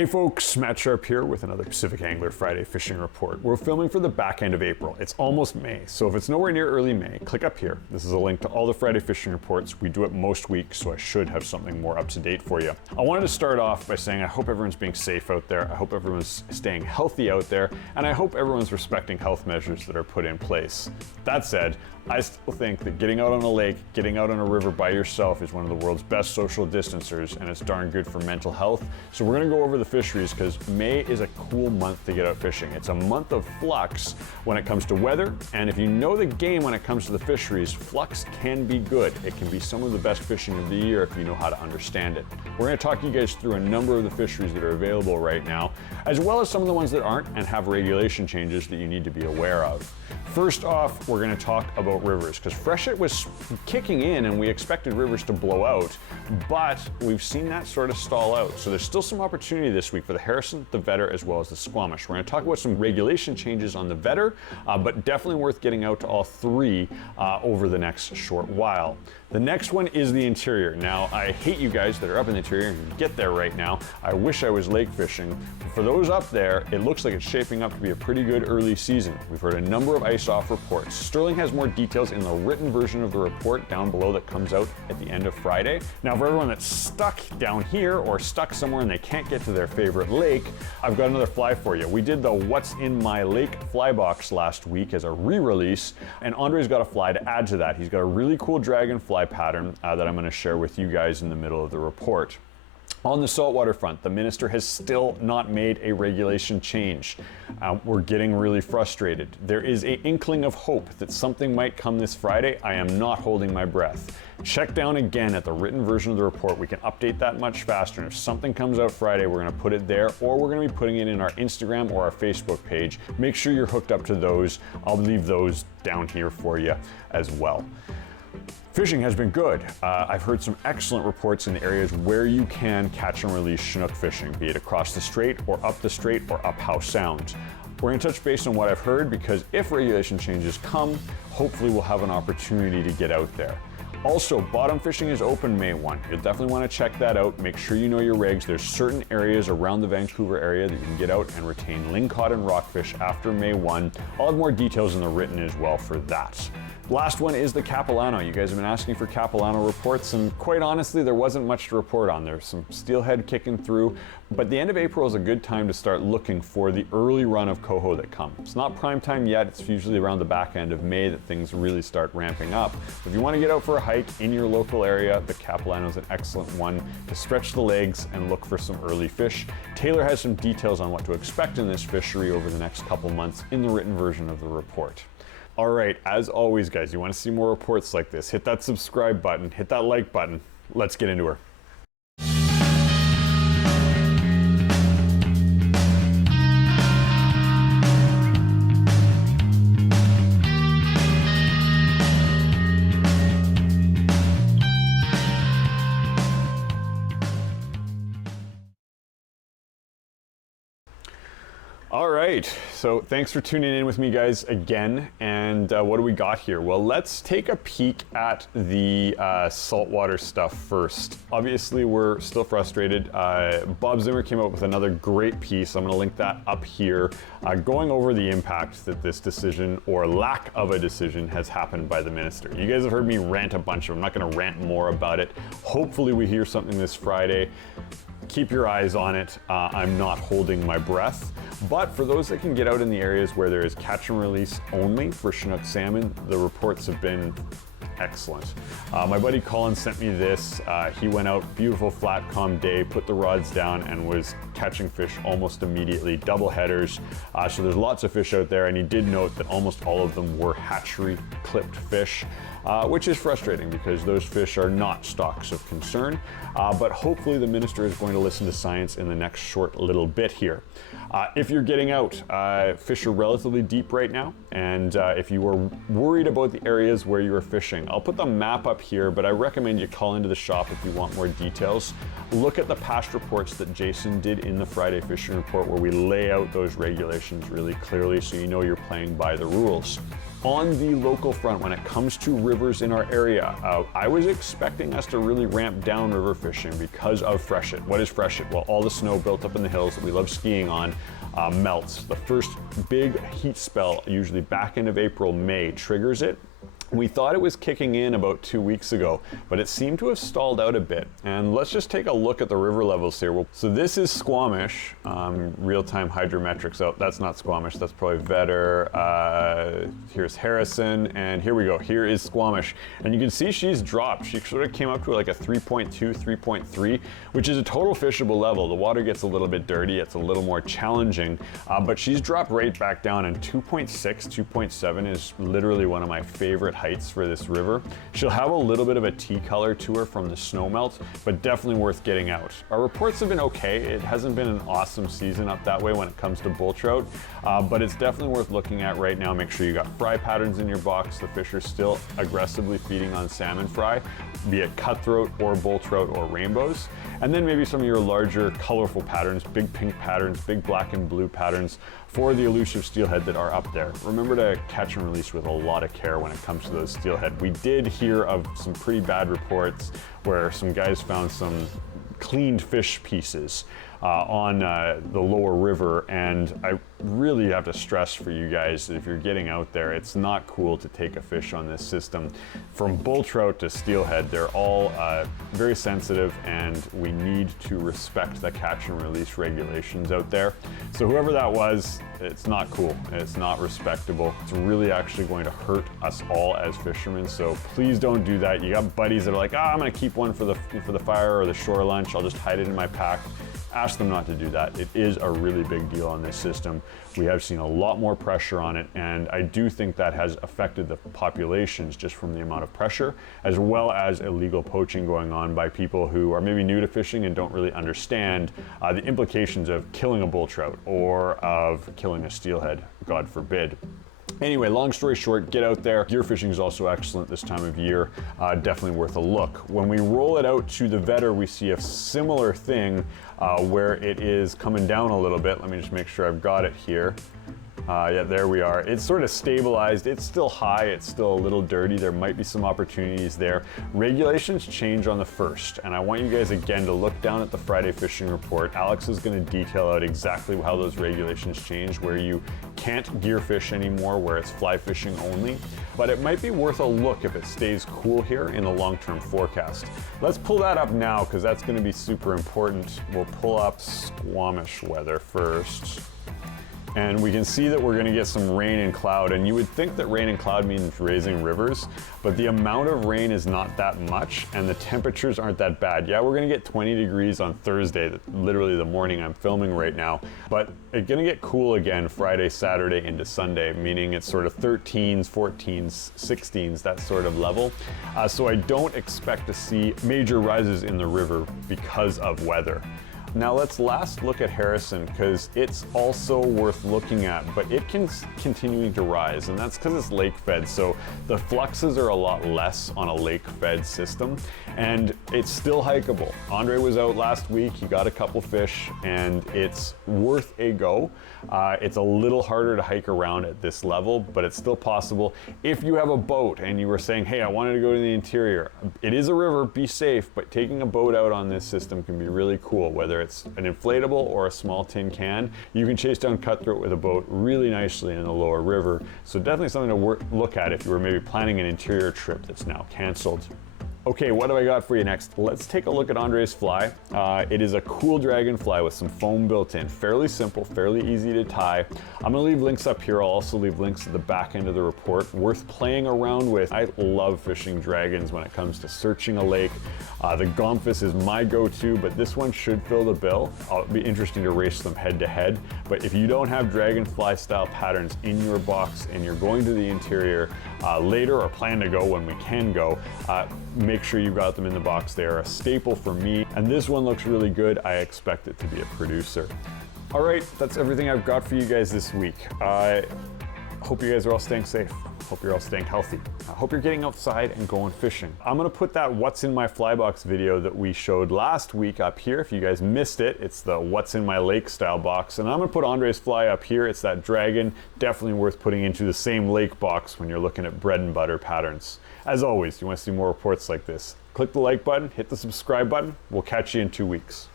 Hey folks, Matt Sharp here with another Pacific Angler Friday Fishing Report. We're filming for the back end of April. It's almost May, so if it's nowhere near early May, click up here. This is a link to all the Friday Fishing Reports. We do it most weeks, so I should have something more up to date for you. I wanted to start off by saying I hope everyone's being safe out there, I hope everyone's staying healthy out there, and I hope everyone's respecting health measures that are put in place. That said, I still think that getting out on a lake, getting out on a river by yourself is one of the world's best social distancers, and it's darn good for mental health. So we're gonna go over the fisheries because May is a cool month to get out fishing. It's a month of flux when it comes to weather, and if you know the game when it comes to the fisheries, flux can be good. It can be some of the best fishing of the year if you know how to understand it. We're gonna talk you guys through a number of the fisheries that are available right now, as well as some of the ones that aren't and have regulation changes that you need to be aware of. First off, we're gonna talk about rivers, because freshet was kicking in and we expected rivers to blow out, but we've seen that sort of stall out. So there's still some opportunity this week for the Harrison, the Vedder, as well as the Squamish. We're gonna talk about some regulation changes on the Vedder, but definitely worth getting out to all three over the next short while. The next one is the interior. Now, I hate you guys that are up in the interior and get there right now. I wish I was lake fishing. For those up there, it looks like it's shaping up to be a pretty good early season. We've heard a number of ice-off reports. Sterling has more details in the written version of the report down below that comes out at the end of Friday. Now, for everyone that's stuck down here or stuck somewhere and they can't get to their favorite lake, I've got another fly for you. We did the What's in My Lake fly box last week as a re-release, and Andre's got a fly to add to that. He's got a really cool dragonfly pattern that I'm going to share with you guys in the middle of the report. On the saltwater front, the minister has still not made a regulation change. We're getting really frustrated. There is an inkling of hope that something might come this Friday. I am not holding my breath. Check down again at the written version of the report. We can update that much faster, and if something comes out Friday, we're going to put it there, or we're going to be putting it in our Instagram or our Facebook page. Make sure you're hooked up to those. I'll leave those down here for you as well. Fishing has been good. I've heard some excellent reports in the areas where you can catch and release Chinook fishing, be it across the strait or up the strait or up Howe Sound. We're going to touch base on what I've heard, because if regulation changes come, hopefully we'll have an opportunity to get out there. Also, bottom fishing is open May 1. You'll definitely want to check that out. Make sure you know your regs. There's certain areas around the Vancouver area that you can get out and retain lingcod and rockfish after May 1. I'll have more details in the written as well for that. Last one is the Capilano. You guys have been asking for Capilano reports, and quite honestly, there wasn't much to report on. There's some steelhead kicking through, but the end of April is a good time to start looking for the early run of coho that come. It's not prime time yet. It's usually around the back end of May that things really start ramping up. If you want to get out for a hike in your local area, the Capilano is an excellent one to stretch the legs and look for some early fish. Taylor has some details on what to expect in this fishery over the next couple months in the written version of the report. All right, as always, guys, you want to see more reports like this, hit that subscribe button, hit that like button. Let's get into her. All right, so thanks for tuning in with me, guys, again. And what do we got here? Well, let's take a peek at the saltwater stuff first. Obviously, we're still frustrated. Bob Zimmer came up with another great piece. I'm going to link that up here, going over the impact that this decision, or lack of a decision, has happened by the minister. You guys have heard me rant a bunch. I'm not going to rant more about it. Hopefully, we hear something this Friday. Keep your eyes on it. I'm not holding my breath. But for those that can get out in the areas where there is catch and release only for Chinook salmon, the reports have been excellent. My buddy Colin sent me this. He went out, beautiful flat calm day, put the rods down and was catching fish almost immediately, double headers. So there's lots of fish out there, and he did note that almost all of them were hatchery clipped fish, which is frustrating because those fish are not stocks of concern. But hopefully the minister is going to listen to science in the next short little bit here. If you're getting out, fish are relatively deep right now, and if you are worried about the areas where you are fishing, I'll put the map up here, but I recommend you call into the shop if you want more details. Look at the past reports that Jason did in the Friday Fishing Report, where we lay out those regulations really clearly so you know you're playing by the rules. On the local front, when it comes to rivers in our area, I was expecting us to really ramp down river fishing because of freshet. What is freshet? Well, all the snow built up in the hills that we love skiing on melts. The first big heat spell, usually back end of April, May, triggers it. We thought it was kicking in about 2 weeks ago, but it seemed to have stalled out a bit. And let's just take a look at the river levels here. So this is Squamish, real-time hydrometrics. Oh, that's not Squamish, that's probably Vedder. Here's Harrison, and here we go. Here is Squamish. And you can see she's dropped. She sort of came up to like a 3.2, 3.3, which is a total fishable level. The water gets a little bit dirty, it's a little more challenging, but she's dropped right back down, and 2.6, 2.7 is literally one of my favorite heights for this river. She'll have a little bit of a tea color to her from the snow melt, but definitely worth getting out. Our reports have been okay. It hasn't been an awesome season up that way when it comes to bull trout, but it's definitely worth looking at right now. Make sure you got fry patterns in your box. The fish are still aggressively feeding on salmon fry, be it cutthroat or bull trout or rainbows. And then maybe some of your larger colorful patterns, big pink patterns, big black and blue patterns for the elusive steelhead that are up there. Remember to catch and release with a lot of care when it comes to those steelhead. We did hear of some pretty bad reports where some guys found some cleaned fish pieces on the lower river, and I really have to stress for you guys that if you're getting out there, it's not cool to take a fish on this system. From bull trout to steelhead, they're all very sensitive, and we need to respect the catch and release regulations out there. So whoever that was, it's not cool, it's not respectable. It's really actually going to hurt us all as fishermen, so please don't do that. You got buddies that are like, I'm gonna keep one for the fire or the shore lunch, I'll just hide it in my pack. Ask them not to do that. It is a really big deal on this system. We have seen a lot more pressure on it, and I do think that has affected the populations just from the amount of pressure, as well as illegal poaching going on by people who are maybe new to fishing and don't really understand the implications of killing a bull trout or of killing a steelhead, God forbid. Anyway, long story short, get out there. Gear fishing is also excellent this time of year. Definitely worth a look. When we roll it out to the Vedder, we see a similar thing where it is coming down a little bit. Let me just make sure I've got it here. Yeah, there we are. It's sort of stabilized. It's still high. It's still a little dirty. There might be some opportunities there. Regulations change on the 1st, and I want you guys again to look down at the Friday Fishing Report. Alex is going to detail out exactly how those regulations change, where you can't gear fish anymore, where it's fly fishing only. But it might be worth a look if it stays cool here in the long-term forecast. Let's pull that up now, because that's going to be super important. We'll pull up Squamish weather first. And we can see that we're gonna get some rain and cloud, and you would think that rain and cloud means raising rivers, but the amount of rain is not that much, and the temperatures aren't that bad. Yeah, we're gonna get 20 degrees on Thursday, literally the morning I'm filming right now, but it's gonna get cool again Friday, Saturday into Sunday, meaning it's sort of 13s, 14s, 16s, that sort of level. So I don't expect to see major rises in the river because of weather. Now let's last look at Harrison, because it's also worth looking at, but it can continue to rise, and that's because it's lake fed, so the fluxes are a lot less on a lake fed system, and it's still hikeable. Andre was out last week, he got a couple fish, and it's worth a go. It's a little harder to hike around at this level, but it's still possible. If you have a boat and you were saying, hey, I wanted to go to the interior, it is a river, be safe, but taking a boat out on this system can be really cool, whether it's an inflatable or a small tin can. You can chase down cutthroat with a boat really nicely in the lower river. So definitely something to look at if you were maybe planning an interior trip that's now canceled. Okay, what do I got for you next? Let's take a look at Andre's fly. It is a cool dragonfly with some foam built in. Fairly simple, fairly easy to tie. I'm gonna leave links up here. I'll also leave links at the back end of the report. Worth playing around with. I love fishing dragons when it comes to searching a lake. The Gompus is my go-to, but this one should fill the bill. It'll be interesting to race them head to head. But if you don't have dragonfly style patterns in your box and you're going to the interior later or plan to go when we can go, make sure you've got them in the box. They are a staple for me, and this one looks really good. I expect it to be a producer. All right, that's everything I've got for you guys this week. I hope you guys are all staying safe. Hope you're all staying healthy. I hope you're getting outside and going fishing. I'm gonna put that what's in my fly box video that we showed last week up here. If you guys missed it, it's the what's in my lake style box. And I'm gonna put Andre's fly up here. It's that dragon, definitely worth putting into the same lake box when you're looking at bread and butter patterns. As always, you wanna see more reports like this, click the like button, hit the subscribe button. We'll catch you in 2 weeks.